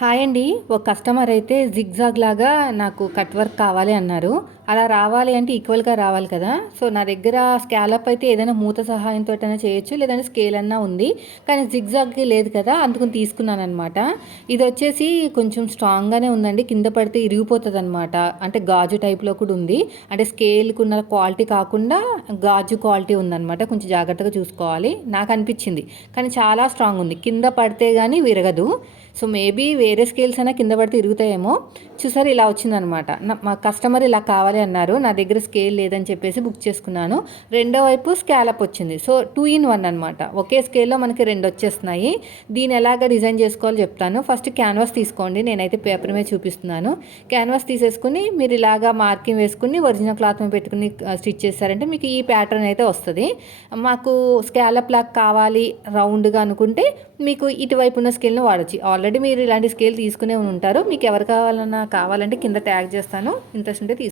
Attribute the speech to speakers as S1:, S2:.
S1: Hi అండి. ఒక customer అయితే జిగ్జాగ్ లాగా నాకు కట్ వర్క్ కావాలి అన్నారు. అలా రావాలి అంటే ఈక్వల్గా రావాలి కదా. సో నా దగ్గర స్కాలప్ అయితే ఏదైనా మూత సహాయంతో అయినా చేయొచ్చు లేదంటే స్కేల్ అన్నా ఉంది. కానీ జిగ్జాగ్కి లేదు కదా అందుకని తీసుకున్నాను అనమాట ఇది వచ్చేసి కొంచెం స్ట్రాంగ్గానే ఉందండి. కింద పడితే ఇరిగిపోతుంది అనమాట అంటే గాజు టైప్లో కూడా ఉంది. అంటే స్కేల్కి ఉన్న క్వాలిటీ కాకుండా గాజు క్వాలిటీ ఉందన్నమాట. కొంచెం జాగ్రత్తగా చూసుకోవాలి. నాకు అనిపించింది. కానీ చాలా స్ట్రాంగ్ ఉంది. కింద పడితే కానీ విరగదు. సో మేబీ వేరే స్కేల్స్ అయినా కింద పడితే ఇరుగుతాయేమో. చూసారు ఇలా వచ్చిందనమాట. మా కస్టమర్ ఇలా కావాలి అన్నారు. నా దగ్గర స్కేల్ లేదని చెప్పేసి బుక్ చేసుకున్నాను. రెండో వైపు స్కాలప్ వచ్చింది. సో టూ ఇన్ వన్ అనమాట ఒకే స్కేల్లో మనకి రెండు వచ్చేస్తున్నాయి. దీని ఎలాగ డిజైన్ చేసుకోవాలో చెప్తాను. ఫస్ట్ క్యాన్వాస్ తీసుకోండి. నేనైతే పేపర్ మీద చూపిస్తున్నాను. క్యాన్వాస్ తీసేసుకుని మీరు ఇలాగా మార్కింగ్ వేసుకుని ఒరిజినల్ క్లాత్ మీద పెట్టుకుని స్టిచ్ చేశారంటే మీకు ఈ ప్యాటర్న్ అయితే వస్తుంది. మాకు స్కాలప్ లాగా కావాలి రౌండ్గా అనుకుంటే మీకు ఇటువైపు ఉన్న స్కేల్ని వాడచ్చు. ఆల్రెడీ మీరు ఇలాంటి స్కేల్ తీసుకునే ఉంటారు. మీకు ఎవరు కావాలన్నా కావాలంటే కింద ట్యాగ్ చేస్తాను. ఇంట్రెస్ట్ ఉంటే తీసు